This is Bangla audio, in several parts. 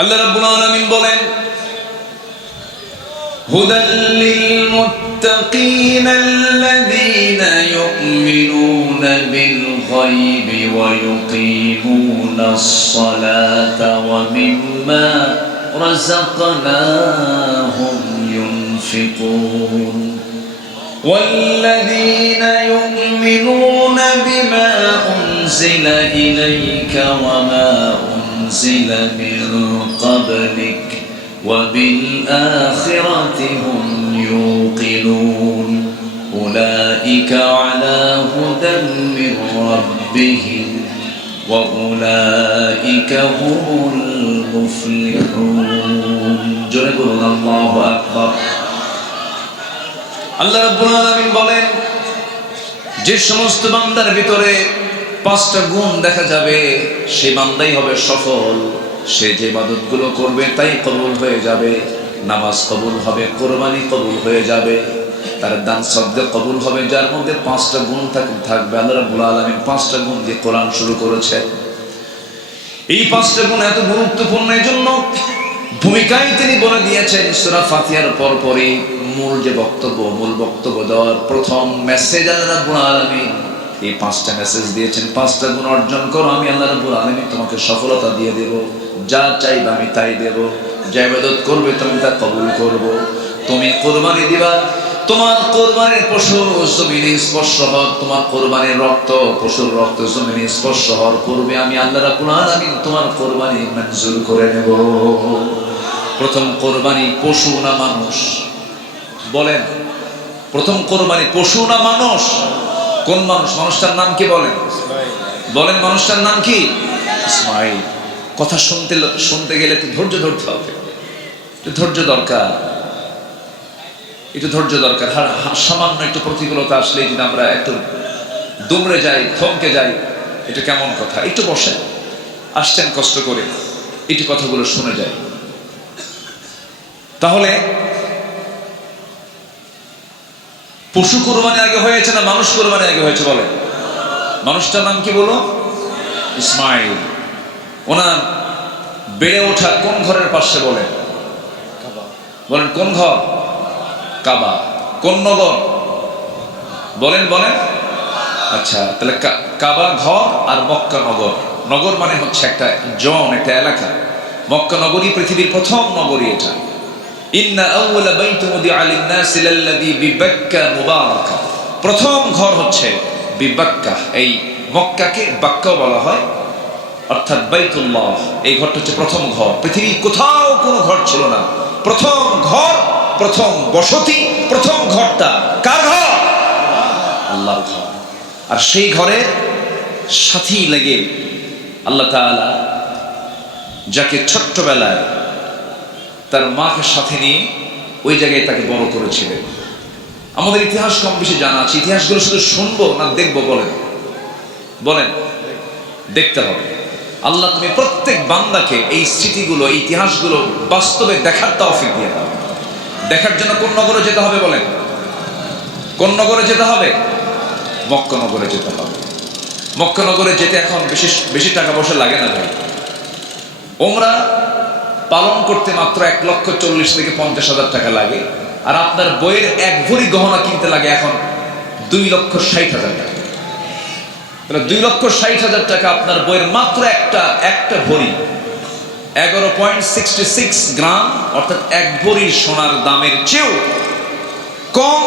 আল্লাহ রাব্বুল আলামিন বলেন, হুদাল লিল মুত্তাকিনা আল্লাযীনা ইউমিনুনা বিল গায়বি ওয়া ইউকিমুনাস সালাতা ওয়া মিম্মা রাযাকনাহুম ইউনফিকুন والذين يؤمنون بما أنزل إليك وما أنزل من قبلك وبالآخرة هم يوقنون أولئك على هدى من ربهم وأولئك هم المفلحون جنبنا الله أكبر আল্লাহ রাব্বুল আলামিন বলেন, যে সমস্ত বান্দার ভিতরে পাঁচটা গুণ দেখা যাবে সেই বান্দাই হবে সফল। সে যে ইবাদতগুলো করবে তাই কবুল হয়ে যাবে। নামাজ কবুল হবে, কোরবানি কবুল হয়ে যাবে, তার দান সদকা কবুল হবে, যার মধ্যে পাঁচটা গুণ থাকবে। আল্লাহ রাব্বুল আলামিন পাঁচটা গুণ দিয়ে কোরআন শুরু করেছেন। এই পাঁচটা গুণ এত গুরুত্বপূর্ণ, এই জন্য ভূমিকায় তিনি বলে দিয়েছেন সূরা ফাতিহার পরপরই মূল বক্তব্য দেওয়ার প্রথম মেসেজ আল্লাহ রাব্বুল আলামিন এই পাঁচটা মেসেজ দিয়েছেন। পাঁচটা গুণ অর্জন করো, আমি আল্লাহ রাব্বুল আলামিন তোমাকে সফলতা দিয়ে দেব। যা চাইবে আমি তাই দেব। যা ইবাদত করবে তুমি তা কবুল করব। তুমি কোরবানি দিবা, তোমার কোরবানির পশু জমিনে স্পর্শ হওয়ার, তোমার কোরবানির রক্ত পশুর রক্ত জমিনে স্পর্শ হওয়ার পূর্বে আমি আল্লাহ রাব্বুল আলামিন তোমার কোরবানি মঞ্জুর করে নেব। প্রথম কোরবানি পশু না মানুষ? বলেন, প্রথম কোরবানি পশু না মানুষ? কোন মানুষ? মানুষটার নাম কি বলেন? বলেন, মানুষটার নাম কি? ইসমাঈল। কথা শুনতে গেলে তো ধৈর্য ধরতে হবে, ধৈর্য দরকার, একটু ধৈর্য দরকার। সামান্য একটু প্রতিকূলতা আসলে যদি আমরা একটু দুমড়ে যাই, থমকে যাই, এটা কেমন কথা? একটু বসেন, আসছেন কষ্ট করে, একটু কথাগুলো শুনে যাই। তাহলে পশু কোরবানি আগে হয়েছে না মানুষ কোরবানি আগে হয়েছে? বলে, মানুষটার নাম কি বলো? ইসমাঈল। ওনার বেড়ে ওঠা কোন ঘরের পাশে? বলেন, বলেন কোন ঘর? কাবা। কোন নগর? বলেন বলেন। আচ্ছা, তাহলে কাবার ঘর আর মক্কা নগর। নগর মানে হচ্ছে একটা জন, একটা এলাকা। মক্কা নগরী পৃথিবীর প্রথম নগরী। এটা ইন্না আউওয়ালা বাইতুন উদিআ লিন-নাসি লাল্লাযী বিবাক্কা মুবারাকা। প্রথম ঘর হচ্ছে বিবাক্কা। এই মক্কাকে বাক্কা বলা হয়, অর্থাৎ বাইতুল্লাহ। এই ঘরটা হচ্ছে প্রথম ঘর। পৃথিবীর কোথাও কোনো ঘর ছিল না। প্রথম ঘর, প্রথম বসতি, প্রথম ঘরটা কার ঘর? আল্লাহর ঘর। আর সেই ঘরের সাথী লেগে আল্লাহ তাআলা যাকে ছোট্টবেলায় তার মাকে সাথে নিয়ে ওই জায়গায় তাকে বড় করেছিলেন। আমাদের ইতিহাস কম বেশি জানা আছে। ইতিহাসগুলো শুধু শুনবো না দেখবো? বলেন বলেন। দেখতে হবে। আল্লাহ তুমি প্রত্যেক বান্দাকে এই স্মৃতিগুলো, এই ইতিহাসগুলো বাস্তবে দেখার তৌফিক দিয়ে দাও। দেখার জন্য কোন নগরে যেতে হবে? বলেন, কোন নগরে যেতে হবে? মক্কা নগরে যেতে হবে। মক্কা নগরে যেতে এখন বেশি টাকা পয়সা লাগে না ভাই। ওমরা পালন করতে মাত্র 1,40,000 থেকে 50,000 টাকা লাগে। আর আপনার বইয়ের এক ভরি গহনা কিনতে লাগে এখন 2,60,000 টাকা। তাহলে 2,60,000 টাকা আপনার বইয়ের মাত্র একটা ভরি, 11.66 গ্রাম, অর্থাৎ এক ভরি সোনার দামের চেয়েও কম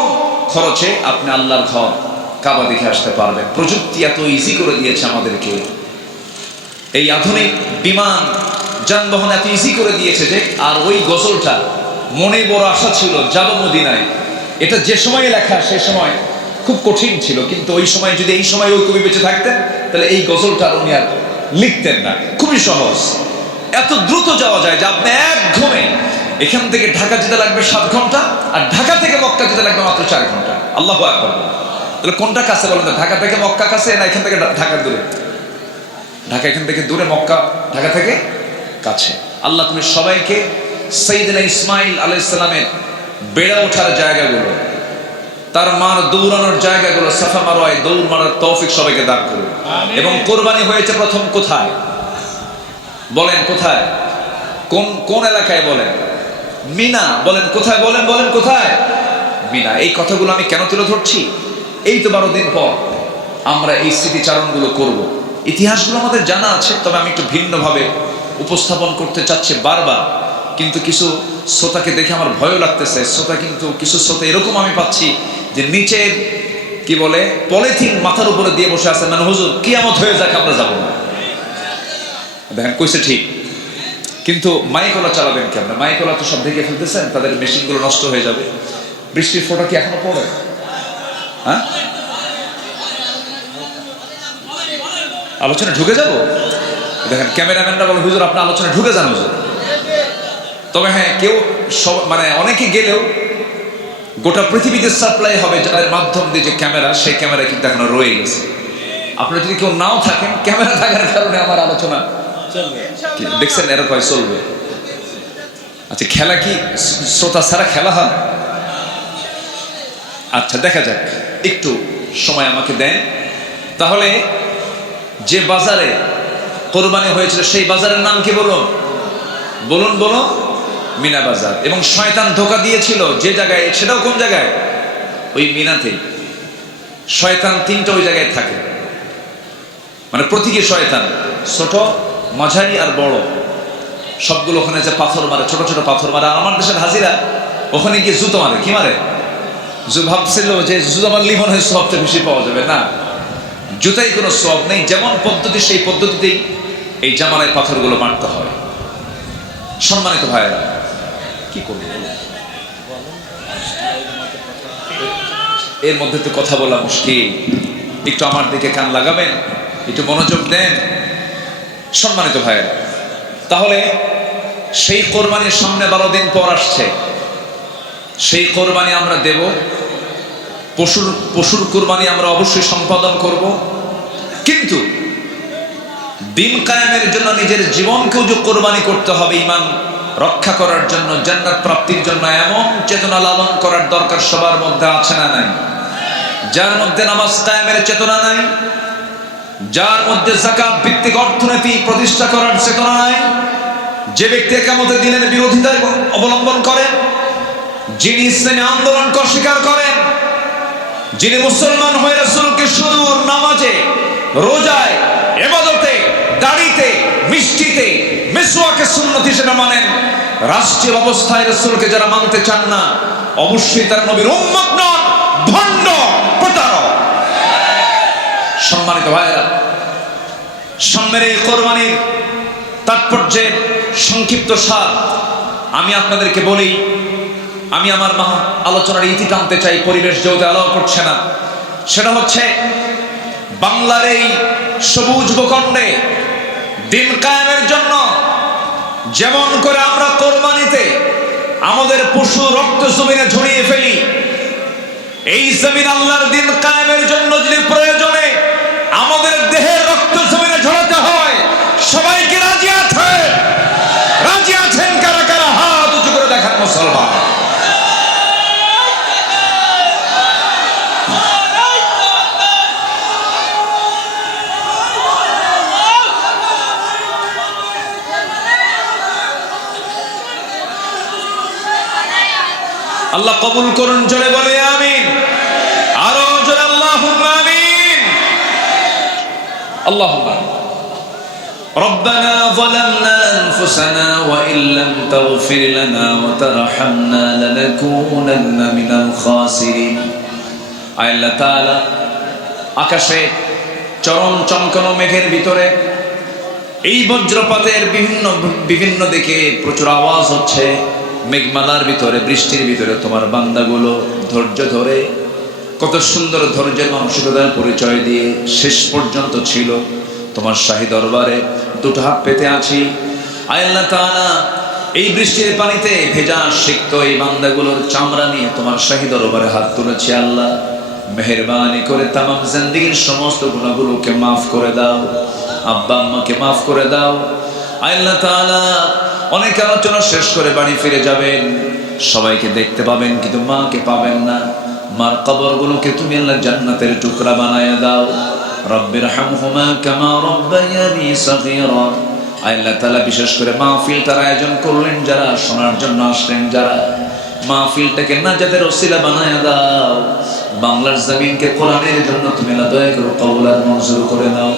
খরচে আপনি আল্লাহর ঘর কাবা দেখে আসতে পারবেন। প্রযুক্তি এত ইজি করে দিয়েছে আমাদেরকে। এই আধুনিক বিমান যানবাহন এত ইজি করে দিয়েছে যে, আর ওই গজলটা মনে বড় আশা ছিল যাব মদিনায়, এটা যে সময় লেখা সে সময় খুব কঠিন ছিল। কিন্তু ওই সময় যদি এই সময় ওই কবি বেঁচে থাকতেন তাহলে এই গজলটা উনি আর লিখতেন না। খুবই সহজ, এত দ্রুত যাওয়া যায় যে আপনি এক ঘুমে এখান থেকে ঢাকা যেতে লাগবে 7 ঘন্টা, আর ঢাকা থেকে মক্কা যেতে লাগবে মাত্র 4 ঘন্টা। আল্লাহু আকবার। তাহলে কোনটা কাছে বলেন তো? ঢাকা থেকে মক্কা কাছে না এখান থেকে ঢাকা দূরে? ঢাকা এখান থেকে দূরে, মক্কা ঢাকা থেকে কাছে। আল্লাহ তুমি সবাইকে সাইয়েদনা ইসমাঈল আলাইহিস সালামের বেড়ে ওঠার জায়গাগুলো, তার মার দৌড়ানোর জায়গাগুলো, সাফা মারওয়ায় দৌড় মারার তৌফিক সবাইকে দান করুন। এবং কোরবানি হয়েছে প্রথম কোথায়? বলেন কোথায়? কোন কোন এলাকায় বলেন? মিনা। বলেন কোথায়? বলেন বলেন কোথায়? মিনা। এই কথাগুলো আমি কেন তুলে ধরছি? এই তো 12 দিন পর আমরা এই স্মৃতিচারণগুলো করব। ইতিহাসগুলো আমাদের জানা আছে, তবে আমি একটু ভিন্নভাবে উপস্থাপন করতে চাচ্ছি বারবার। কিন্তু কিছু শ্রোতাকে দেখে আমার ভয়ও লাগতেছে। শ্রোতা কিন্তু কিছু শ্রোতা এরকম আমি পাচ্ছি যে নিচের কি বলে পলিথিন মাথার উপরে দিয়ে বসে আছে, মানে হুজুর কিয়ামত হয়ে যাক আমরা যাবো না। দেখেন কইছে ঠিক, কিন্তু মাইকওয়ালা চালাবেন কেমন? মাইকওয়ালা তো সব ঢেকে ফেলতেছেন, তাদের মেশিনগুলো নষ্ট হয়ে যাবে। বৃষ্টির ফোঁটা কি এখনো পড়ে? হ্যাঁ, আলোচনা ঢুকে যাব। দেখেন ক্যামেরাম্যানরা বলে হুজুর আপনি আলোচনা ঢুকে যান হুজুর। তবে হ্যাঁ, কেউ সব মানে অনেকে গেলেও গোটা পৃথিবীতে সাপ্লাই হবে যাদের মাধ্যম দিয়ে যে ক্যামেরা, সেই ক্যামেরা কিন্তু এখনো রয়ে গেছে। আপনারা যদি কেউ নাও থাকেন, ক্যামেরা থাকার কারণে আমার আলোচনা দেখছেন এরকম চলবে। আচ্ছা, খেলা কি শ্রোতা ছাড়া খেলা হয়? আচ্ছা দেখা যাক, একটু সময় আমাকে দেন। তাহলে যে বাজারে কোরবানি হয়েছিল সেই বাজারের নাম কি বলুন? বলুন বলুন। মিনা বাজার। এবং শয়তান ধোঁকা দিয়েছিল যে জায়গায়, সেটাও কোন জায়গায়? ওই মিনাতে। শয়তান 3টা ওই জায়গায় থাকে, মানে প্রতীকী শয়তান, ছোট মাঝারি আর বড়, সবগুলো ওখানে যে পাথর মারে, ছোট ছোট পাথর মারে। আর আমার দেশের হাজিরা ওখানে গিয়ে জুতো মারে। কি মারে? ভাবছিল যে জুতো মারলেই মনে হয় সবটা বেশি পাওয়া যাবে। না, জুতাই কোনো সব নেই। যেমন পদ্ধতি সেই পদ্ধতিতেই এই জামানায় পাথরগুলো মারতে হয়। সম্মানিত ভাইয়েরা, কি করবো এর মধ্যে তো কথা বলা মুশকিল। একটু আমার দিকে কান লাগাবেন, একটু মনোযোগ দেন। সম্মানিত ভাইয়েরা, তাহলে সেই কোরবানির সামনে 12 দিন পর আসছে। সেই কোরবানি আমরা দেব। পশুর কোরবানি আমরা অবশ্যই সম্পাদন করব, কিন্তু দিন কায়েমের জন্য নিজের জীবনকেও যে কোরবানি করতে হবে, ঈমান রক্ষা করার জন্য, জান্নাত প্রাপ্তির জন্য এমন চেতনা লালন করার দরকার সবার মধ্যে আছে না নাই? যার মধ্যে নামাজ কায়েমের চেতনা নাই, যার মধ্যে যাকাত ভিত্তিক অর্থনীতি প্রতিষ্ঠা করার চেতনা নাই, যে ব্যক্তি কিয়ামতের দিনের বিরোধিতা অবলম্বন করেন, যিনি ইসলামী আন্দোলনকে অস্বীকার করেন, যিনি মুসলমান হয়ে রাসূলকে শুধু নামাজে, রোজায়, ইবাদতে, দাড়িতে, মিষ্টিতে, মিসওয়াকে সুন্নত হিসেবে মানেন, রাষ্ট্রীয় অবস্থায় রাসূলকে যারা মানতে চান না, অবশ্যই তার নবীর উম্মত নন, ভণ্ড, প্রতারক। সম্মানিত ভাইয়েরা, সামনের এই কোরবানির তাৎপর্যের সংক্ষিপ্ত সার আমি আপনাদেরকে বলি। আমি আমার আলোচনার ইতি টানতে চাই, পরিবেশ যেহেতু অ্যালাউ করছে না। সেটা হচ্ছে বাংলার এই সবুজ ভূখণ্ডে দিন কায়েমের জন্য যেমন করে আমরা কোরবানিতে আমাদের পশু রক্ত জমিনে ঝরিয়ে ফেলি, এই জমিন আল্লাহর দিন কায়েমের জন্য যদি প্রয়োজনে আমাদের দেহের রক্ত জমিনে ঝরাতে হয়, সবাইকে রাজি আছে? রাজি আছেন কারা কারা? হাত উঁচু করে দেখান মুসলমান। আল্লাহ কবুল করুন, জোরে বলে আমিন। আরো জোরে আল্লাহুম্মা আমিন। আল্লাহুম্মা রব্বানা যালামনা আনফুসানা ওয়া ইল্লাম তাগফির লানা ওয়া তারহামনা লানাকুনান্না মিনাল খাসিরিন। আল্লাহ তাআলা আকাশে চরম চমকানো মেঘের ভিতরে এই বজ্রপাতের বিভিন্ন দিকে প্রচুর আওয়াজ হচ্ছে। মেঘমালার ভিতরে, বৃষ্টির ভিতরে তোমার বান্দাগুলো ধৈর্য ধরে, কত সুন্দর ধৈর্যের মানসিকতার পরিচয় দিয়ে শেষ পর্যন্ত ছিল তোমার শাহী দরবারে দুটো হাত পেতে আছি। আল্লাহ তাআলা এই বৃষ্টির পানিতে ভেজা সিক্ত এই বান্দাগুলোর চামড়া নিয়ে তোমার শাহী দরবারে হাত তুলেছি। আল্লাহ মেহেরবানি করে তামাম জিন্দেগীর সমস্ত গুনাহগুলোকে মাফ করে দাও, আব্বা আম্মাকে মাফ করে দাও। আল্লাহ তাআলা অনেক আলোচনা শেষ করে বাড়ি ফিরে যাবেন, সবাইকে দেখতে পাবেন কিন্তু মাকে পাবেন না। মার কবরগুলোকে তুমি আল্লাহ জান্নাতের টুকরা বানায়া দাও। রব্বিরহামহুমা কামা রাব্বায়ানি সগীরা। আল্লাহ তাআলা বিশেষ করে মাহফিলটার আয়োজন করলেন যারা, শোনার জন্য আসলেন যারা, মাহফিলটাকে নাজাতের ওসিলা বানায়া দাও। বাংলার জমিনকে কোরআনের জন্য তুমি আল্লাহ দয়া করে কবুল আর মঞ্জুর করে নাও।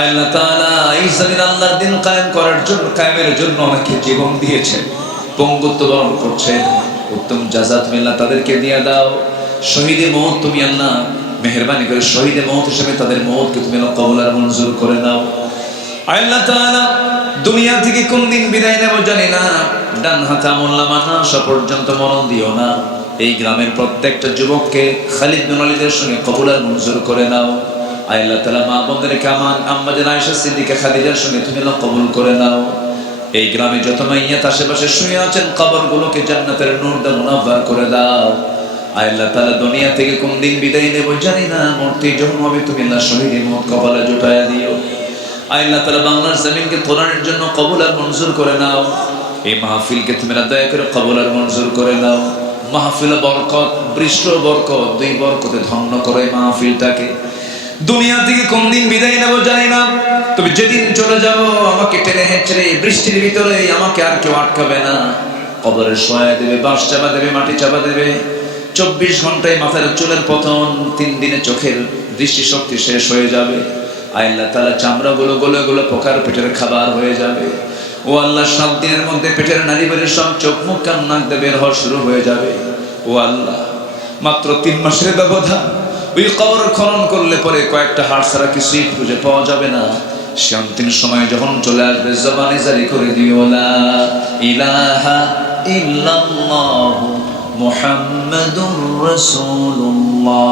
আল্লাহ তাআলা এই জমিন আল্লাহর দিন কায়েম করার জন্য, কায়েমের জন্য অনেকে জীবন দিয়েছেন, পঙ্গুত্ব বরণ করছেন, উত্তম জাযা তুমি আল্লাহ তাদেরকে দিয়ে দাও। শহীদে মওত তুমি আল্লাহ মেহেরবানি করে শহীদে মওত হিসেবে তাদের মওতকে তুমি আল্লাহ কবুল আর মঞ্জুর করে নাও। আল্লাহ তাআলা দুনিয়া থেকে কোন দিন বিদায় নেব জানি না, ডান হাতে আমলনামা না আসা পর্যন্ত মরণ দিও না। এই গ্রামের প্রত্যেকটা যুবককে খালিদ বিন ওয়ালিদের সঙ্গে কবুল আর মঞ্জুর করে নাও। আল্লাহ তাআলা মা বোনদেরকে আম্মা জান আয়েশা সিদ্দিকা খাদিজার সঙ্গে তুমি আল্লাহ কবুল করে নাও। এই গ্রামে যত মাইয়াত আশেপাশে শুয়ে আছেন কবরগুলোকে জান্নাতের নূর দিয়ে মুনাফফার করে দাও। আল্লাহ তাআলা দুনিয়া থেকে কোন দিন বিদায় নেব জানি না, মরতে যখন হবে তুমি আল্লাহ শহীদে মওত কপালে জুটায়া দিও। আল্লাহ তাআলা বাংলার জমিনকে কোরআনের জন্য কবুল আর মঞ্জুর করে নাও। এই মাহফিলকে তুমি দয়া করে কবুল আর মঞ্জুর করে নাও। মাহফিলে বরকত, বৃষ্টি বরকত, দুই বরকতে ধন্য করো এই মাহফিলটাকে। দুনিয়া থেকে কোন দিন বিদায় নেব জানি না, তুমি যেদিন চলে যাবো আমাকে টেনে হেঁচড়ে বৃষ্টির ভিতরে আমাকে আর কেউ আটকাবে না। কবরে শোয়া দেবে, বাঁশ চাপা দেবে, মাটি চাপা দেবে। 24 ঘন্টায় মাথার চুলের পতন, 3 দিনে চোখের দৃষ্টিশক্তি শেষ হয়ে যাবে। আল্লাহ তাআলা চামড়াগুলো গলে গলে পোকার পেটের খাবার হয়ে যাবে। ও আল্লাহ 7 দিনের মধ্যে পেটের নাড়িভুড়ির সব চোখ মুখ কান নাক দিয়ে বের হওয়া শুরু হয়ে যাবে। ও আল্লাহ, মাত্র 3 মাসের ব্যবধান, ওই কবর খনন করলে পরে কয়েকটা হাড় ছাড়া কিছুই খুঁজে পাওয়া যাবে না। সে অন্তিম সময় যখন চলে আসবে জবানে জারি করে দিও লা ইলাহা ইল্লাল্লাহ মুহাম্মাদুর রাসূলুল্লাহ।